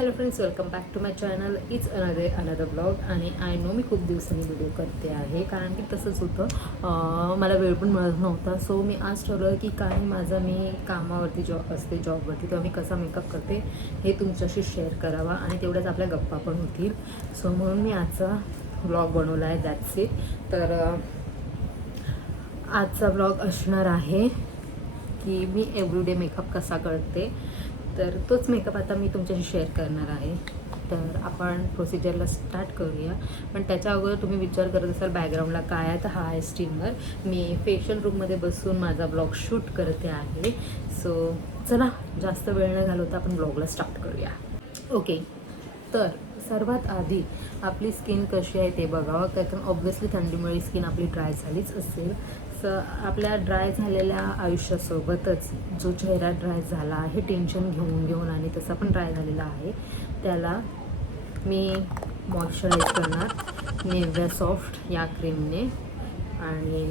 Hello friends, welcome back to my channel. It's another blog. आणि I know मी खूप दिवसांनी व्हिडिओ करते आहे, कारण की तसंच होतं, मला वेळ पण मिळत नव्हता. सो मी आज ठरवलं की काय मी कामावरती असते जॉबवरती, तेव्हा मी कसा मेकअप करते हे तुमच्याशी शेअर करावा आणि तेवढ्याच आपल्या गप्पा पण होतील. सो म्हणून मी आजचा ब्लॉग बनवला आहे. That's it. तर आजचा ब्लॉग असणार आहे की मी एव्हरीडे मेकअप कसा करते. तर तोच मेकअप आता मी तुमच्याशी शेअर करणार आहे. तर आपण प्रोसिजरला स्टार्ट करूया. पण त्याच्या अगोदर तुम्ही विचार करत असाल बॅकग्राऊंडला काय आहे, तर हा आहे स्टीमर. मी फेशियल रूममध्ये बसून माझा ब्लॉग शूट करते आहे. सो चला, जास्त वेळ न घालवता आपण ब्लॉगला स्टार्ट करूया. ओके, तर सर्वात आधी आपली स्किन कशी आहे ते बघावं, कारण ऑब्व्हियसली थंडीमुळे स्किन आपली ड्राय झालीच असेल. आपल्या ड्राय झालेल्या आयुष्यासोबतच जो चेहरा ड्राय झाला आहे टेन्शन घेऊन घेऊन आणि तसा पण ड्राय झालेला आहे, त्याला मी मॉइश्चराईज करणार निव्हिया सॉफ्ट या क्रीमने. आणि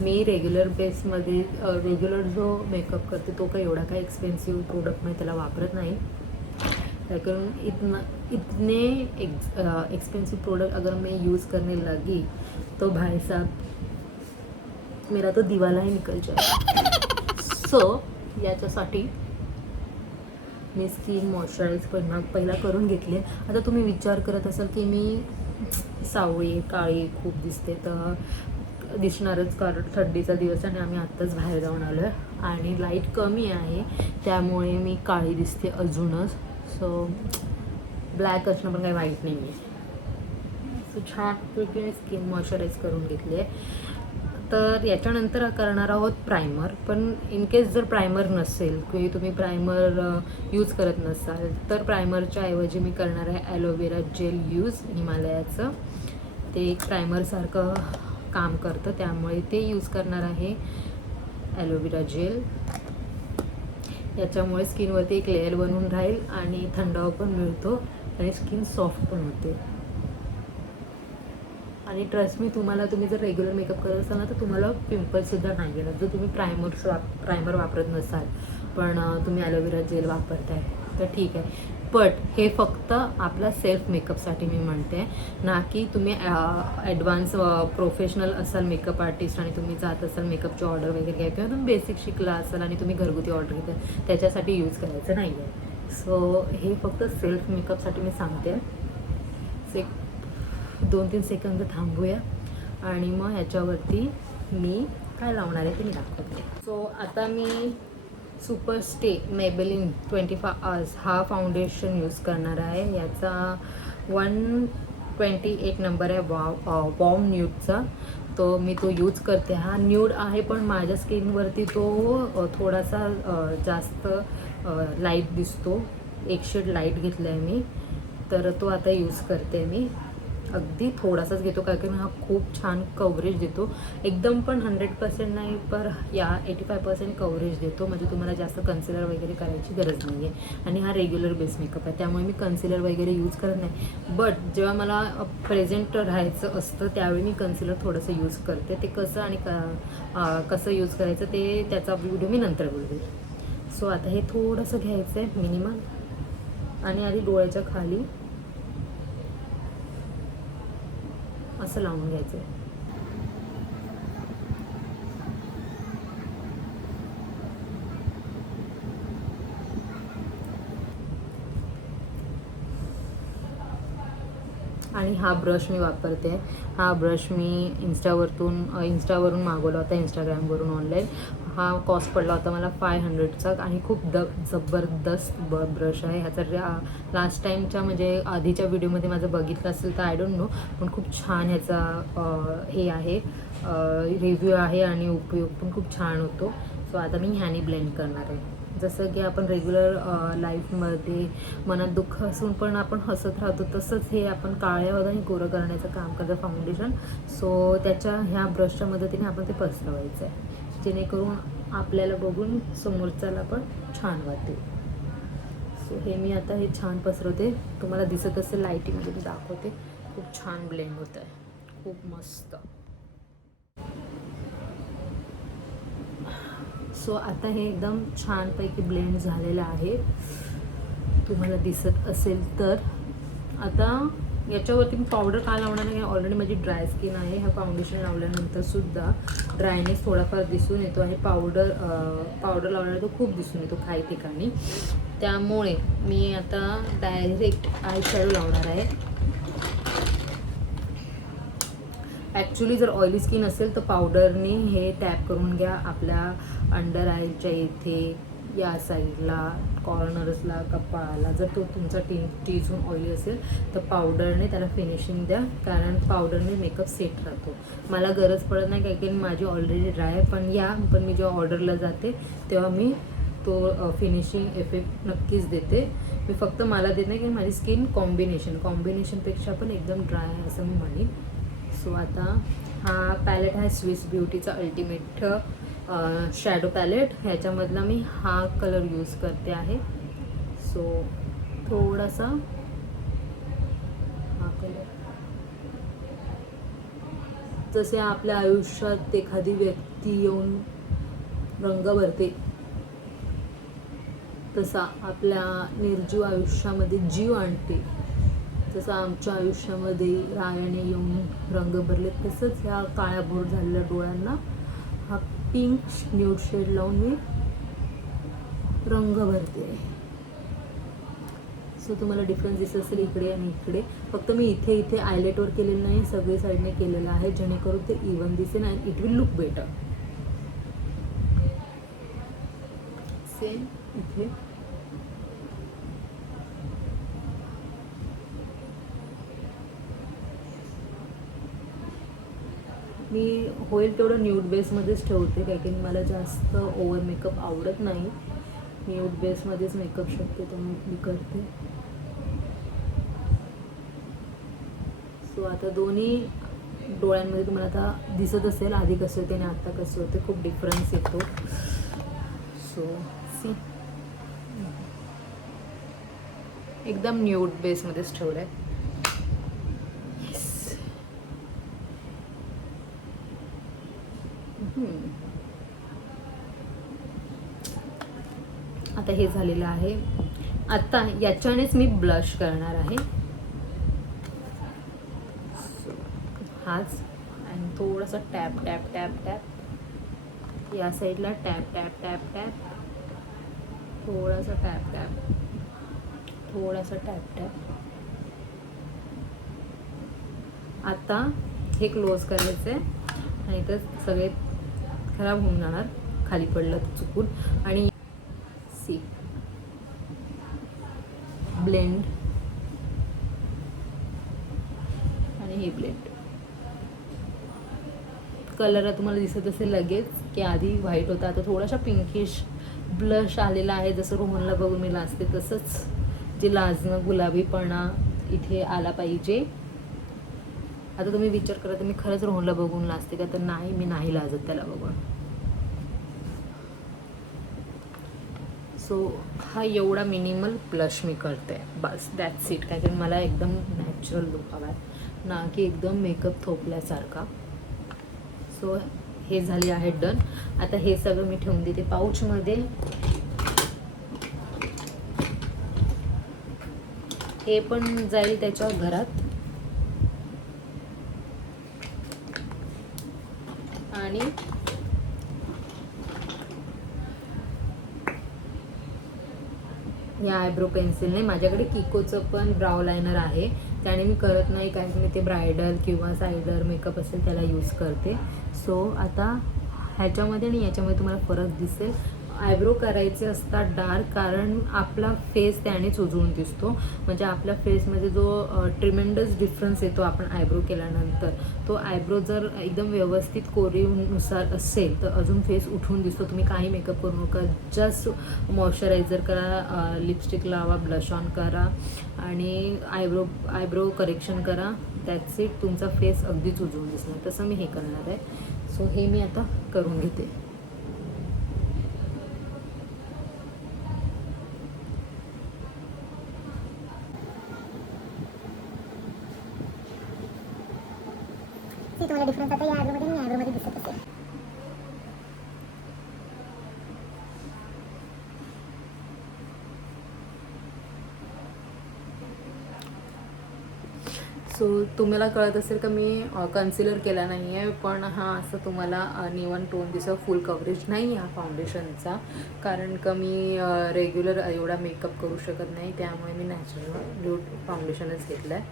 मी रेग्युलर बेसमध्ये रेग्युलर जो मेकअप करते तो काही एवढा काही एक्सपेन्सिव्ह प्रोडक्ट मी त्याला वापरत नाही, कारण इतने एक्सपेंसिव प्रोडक्ट अगर मैं यूज़ करने लगी तो भाई साहब मेरा तो दिवाला ही निकल जाए. सो याच्यासाठी मी स्किन मॉइश्चराईज पहिला करून घेतली. आता तुम्ही विचार करत असाल की मी सावळी काळी खूप दिसते, तर दिसणारच, कारण थंडीचा दिवस आणि आम्ही आत्ताच बाहेर जाऊन आलो आहे आणि लाईट कमी आहे, त्यामुळे मी काळी दिसते अजूनच. सो ब्लॅक असणं पण काही वाईट नाही आहे. सो छानपैकी मी स्किन मॉइश्चराईज करून घेतली आहे. तर याच्यानंतर करणार आहोत प्रायमर. पण इन केस जर प्रायमर नसेल किंवा तुम्ही प्रायमर यूज करत नसाल, तर प्रायमरच्या ऐवजी मी करणार आहे ॲलोवेरा जेल यूज, हिमालयाचं. ते एक प्रायमरसारखं काम करतं, त्यामुळे ते यूज करणार आहे ॲलोवेरा जेल. याच्यामुळे स्किनवरती एक लेअर बनून राहील आणि थंडावा पण मिळतो आणि स्किन सॉफ्ट पण होते. आणि ट्रस्ट मी, तुम्ही जर रेग्युलर मेकअप करत असाल ना, तर तुम्हाला पिंपल्ससुद्धा नाही येणार. जर तुम्ही प्रायमर वापरत नसाल पण तुम्ही ॲलोवेरा जेल वापरताय तर ठीक आहे. बट हे फक्त आपला सेल्फ मेकअपसाठी मी म्हणते, ना की तुम्ही ॲडव्हान्स प्रोफेशनल असाल मेकअप आर्टिस्ट आणि तुम्ही जात असाल मेकअपची ऑर्डर वगैरे घ्या, किंवा तुम्ही बेसिक शिकला असाल आणि तुम्ही घरगुती ऑर्डर घेता, त्याच्यासाठी यूज करायचं नाही आहे. सो हे फक्त सेल्फ मेकअपसाठी मी सांगते. 2-3 सेकंद थांबूया आणि मग ह्याच्यावरती मी काय लावणार आहे ते मी दाखवते. सो आता मी सुपर स्टे मेबेलिन 25 Hours हा फाउंडेशन यूज करणार आहे. याचा 128 नंबर आहे, वॉर्म न्यूडचा. तो मी यूज करते. हा न्यूड आहे, पण माझ्या स्किनवरती तो थोडासा जास्त लाईट दिसतो. एक शेड लाईट घेतला आहे मी, तर तो आता यूज करते मी. अगदी थोडासाच घेतो, कारण हा खूप छान कव्हरेज देतो. एकदम पण 100% नाही, पर 85% कव्हरेज देतो. म्हणजे तुम्हाला जास्त कन्सिलर वगैरे करायची गरज नाही आहे. आणि हा रेग्युलर बेस मेकअप आहे, त्यामुळे मी कन्सिलर वगैरे यूज करत नाही. बट जेव्हा मला प्रेझेंट राहायचं असतं त्यावेळी मी कन्सिलर थोडंसं यूज करते. ते कसं आणि कसं यूज करायचं ते त्याचा व्हिडिओ मी नंतर बोलते. सो आता हे थोडंसं घ्यायचं आहे मिनिमम, आणि आधी डोळ्याच्या खाली असं लावून घ्यायचं आहे. आणि हा ब्रश मी वापरते. हा ब्रश मी इंस्टावरून मागवला होता, इंस्टाग्रामवरून ऑनलाईन. हा कॉस्ट पडला होता मला 500चा आणि खूप जबरदस्त ब्रश आहे. ह्याचा लास्ट टाईमच्या म्हणजे आधीच्या व्हिडिओमध्ये माझं बघितलं असेल तर आय डोंट नो, पण खूप छान ह्याचा हे आहे, रिव्ह्यू आहे आणि उपयोग पण खूप छान होतो. सो आता मी ह्याने ब्लेंड करणार आहे. जसं की आपण रेग्युलर लाईफमध्ये मनात दुःख असून पण आपण हसत राहतो, तसंच हे आपण काळ्या आणि गोरं करण्याचं काम करतं फाउंडेशन. सो त्याच्या ह्या ब्रशच्या मदतीने आपण ते पसरवायचं आहे, जेणेकरून आपल्याला बघून समोरच्याला पण छान वाटेल. सो हे मी आता हे छान पसरवते. तुम्हाला दिसत असेल लाईटिंगमध्ये मी दाखवते. खूप छान ब्लेंड होतं आहे, खूप मस्त. सो आता हे एकदम छानपैकी ब्लेंड झालेलं आहे. तुम्हाला दिसत असेल तर. आता याच्यावरती मी पावडर का लावणार नाही, ऑलरेडी माझी ड्राय स्किन आहे. हा फाउंडेशन लावल्यानंतरसुद्धा ड्रायनेस थोडाफार दिसून येतो आणि पावडर लावल्यावर तो खूप दिसून येतो काही ठिकाणी. त्यामुळे मी आता डायरेक्ट आय शॅडो लावणार आहे. ॲक्च्युली जर ऑइली स्किन असेल तर पावडरने हे टॅप करून घ्या आपल्या अंडर आयच्या इथे, या साईडला, कॉर्नर्सला, कपाळाला. जर तो तुमचा टीझून ऑइली असेल तर पावडरने त्याला फिनिशिंग द्या, कारण पावडरने मेकअप सेट राहतो. मला गरज पडत नाही काही की माझी ऑलरेडी ड्राय आहे. पण मी जेव्हा ऑर्डरला जाते तेव्हा मी तो फिनिशिंग इफेक्ट नक्कीच देते. मी फक्त मला देत नाही की माझी स्किन कॉम्बिनेशनपेक्षा पण एकदम ड्राय आहे असं मी म्हणेन. सो आता हा पॅलेट आहे स्विस ब्युटीचा अल्टिमेट शॅडो पॅलेट. ह्याच्यामधला मी हा कलर यूज करते आहे. सो थोडासा हा कलर, जसे आपल्या आयुष्यात एखादी व्यक्ती येऊन रंग भरते तसा आपल्या निर्जीव आयुष्यामध्ये जीव आणते, जसं आमच्या आयुष्यामध्ये रायाने येऊन रंग भरले, तसंच ह्या काळ्याभोर झालेल्या डोळ्यांना हा पिंक न्यूड शेड लावून मी रंग भरते. सो तुम्हाला डिफरन्स दिसत असेल इकडे आणि इकडे. फक्त मी इथे आयलाइटवर केलेलं नाही, सगळे साईडने केलेलं आहे, जेणेकरून ते इवन दिसेल and it will look better. Same इथे मी होईल तेवढं न्यूड बेसमध्येच ठेवते, काही की मला जास्त ओव्हर मेकअप आवडत नाही. न्यूड बेसमध्येच मेकअप शक्यतो मी करते. सो आता दोन्ही डोळ्यांमध्ये तुम्हाला आता दिसत असेल आधी कसं होते आणि आता कसं होते, खूप डिफरन्स येतो. सो सी, एकदम न्यूड बेसमध्येच ठेवलं आहे. आता हे झालेलं आहे. आता याच्यानेच मी ब्लश करणार आहे. हाच आणि थोडासा टॅप टॅप टॅप टॅप या साईडला, टॅप टॅप टॅप टॅप, थोडासा टॅप टॅप, थोडासा टॅप टॅप. आता हे क्लोज करायचं आहे आणि तर सगळे खराब होऊन जाणार खाली पडलं चुकून. आणि सी ब्लेंड आणि हे ब्लेंड. कलर तुम्हाला दिसत असेल लगेच की आधी व्हाईट होता, आता थोडासा पिंकिश ब्लश आलेला आहे. जसं रोहनला बघून मी लाजते तसंच जे लाजणं, गुलाबीपणा इथे आला पाहिजे. आता तुम्ही विचार करा तर मी खरंच रोहनला बघून लाजते का, तर नाही, मी नाही लाजत त्याला बघून. सो हा एवढा मिनिमल ब्लश मी करते, बस दॅट्स इट. काय की मला एकदम नॅचरल लुक हवा आहे ना, की एकदम मेकअप थोपल्यासारखा. सो हे झाले आहे डन. आता हे सगळं मी ठेवून देते पाऊचमध्ये. हे पण जाईल त्याच्या घरात. आणि या आयब्रो पेन्सिलने, माझ्याकडे किकोचं पण ब्राउ लायनर आहे, त्याने मी करत नाही कारण की मी ते ब्रायडल किंवा सायडर मेकअप असेल त्याला यूज करते. सो आता ह्याच्यामध्ये आणि याच्यामध्ये तुम्हाला फरक दिसेल. आयब्रो करायचे असतात डार्क, कारण आपला फेस त्यानेच उजळून दिसतो. म्हणजे आपल्या फेसमध्ये जो ट्रिमेंडस डिफरन्स येतो आपण आयब्रो केल्यानंतर, तो आयब्रो जर एकदम व्यवस्थित कोरीवनुसार असेल तर अजून फेस उठून दिसतो. तुम्ही काही मेकअप करू नका, जस्ट मॉइश्चरायझर करा, लिपस्टिक लावा, ब्लश ऑन करा आणि आयब्रो करेक्शन करा, दॅट्स इट. तुमचा फेस अगदीच उजळून दिसणार. तसं मी हे करणार आहे. सो हे मी आता करून घेते. तुम्हाला डिफरन्स आता या आयब्रोमध्ये आणि आयब्रोमध्ये दिसत असेल. सो तुम्हाला कळत असेल का मी कन्सिलर केला नाही आहे, पण हा असं तुम्हाला निवन टोन दिसं फुल कव्हरेज नाही आहे फाउंडेशनचा, कारण का मी रेग्युलर एवढा मेकअप करू शकत नाही, त्यामुळे मी नॅचरल न्यूड फाउंडेशनच घेतलं आहे.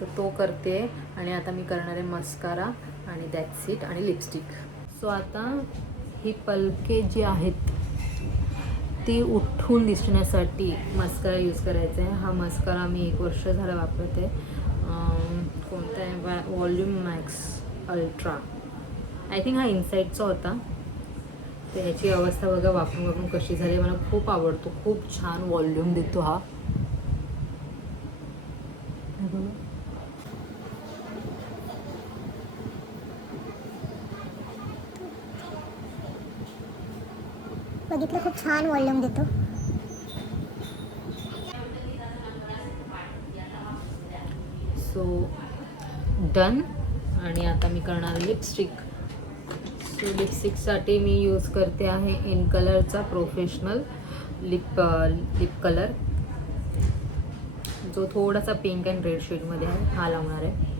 तर तो करते आणि आता मी करणार आहे मस्कारा आणि दॅट्स इट आणि लिपस्टिक. सो आता ही पलके जी आहेत ती उठून दिसण्यासाठी मस्कारा यूज करायचा आहे. हा मस्कारा मी 1 वर्ष झाला वापरते. कोणता आहे, volume max ultra, I think हा इनसाईडचा होता. तर याची अवस्था बघा वापरून वापरून कशी झाली. मला खूप आवडतो, खूप छान वॉल्यूम देतो हा. बघितलं, खूप छान वॉल्यूम देतो. So done. आणि आता मी करणार लिपस्टिक. सो लिपस्टिकसाठी मी यूज करते आहे इन कलरचा प्रोफेशनल लिप कलर, जो थोडासा पिंक अँड रेड शेडमध्ये आहे. हा लावणार आहे.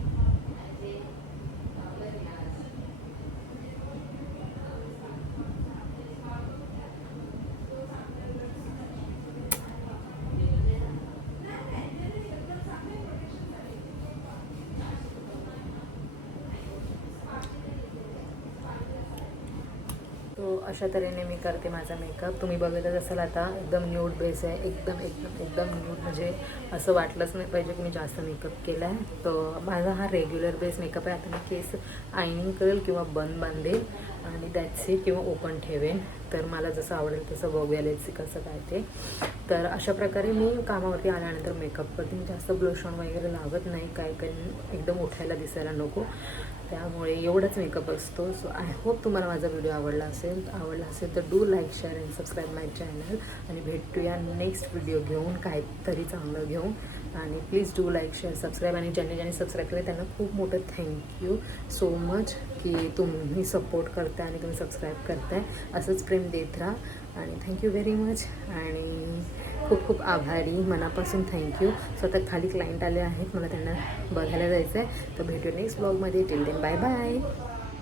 तो अशा तऱ्हेने मी करते माझा मेकअप. तुम्ही बघतच असाल आता एकदम न्यूड बेस आहे, एकदम एकदम एकदम न्यूड, म्हणजे असं वाटलंच नाही पाहिजे की मी जास्त मेकअप केला आहे. तर माझा हा रेग्युलर बेस मेकअप आहे. आता मी केस आयनिंग करेल किंवा बन बांधेल आणि दॅट्स इट, किंवा ओपन ठेवेन. तर मला जसं आवडेल तसं बघूया लेट्स सी कसं काय ते. तर अशा प्रकारे मी कामावरती आल्यानंतर मेकअप करते. मी जास्त ब्लश ऑन वगैरे लावत नाही, काही एकदम उठायला दिसायला नको, त्यामुळे एवढंच मेकअप असतो. सो आय होप तुम्हाला माझा व्हिडिओ आवडला असेल तर do like, share and subscribe my channel. आणि भेटूया नेक्स्ट व्हिडिओ घेऊन, काहीतरी चांगलं घेऊन. आणि please do like, share, subscribe. आणि ज्यांनी सबस्क्राईब केलं त्यांना खूप मोठं थँक्यू सो मच की तुम्ही सपोर्ट करताय आणि तुम्ही सबस्क्राईब करताय. असंच प्रेम देत राहा आणि थँक्यू व्हेरी मच. आणि खूप खूप आभारी, मनापासून थँक्यू. स्वतः खाली क्लायंट आले आहेत, मला त्यांना बघायला जायचं आहे. तर भेटू नेक्स्ट ब्लॉगमध्ये. Till then bye bye.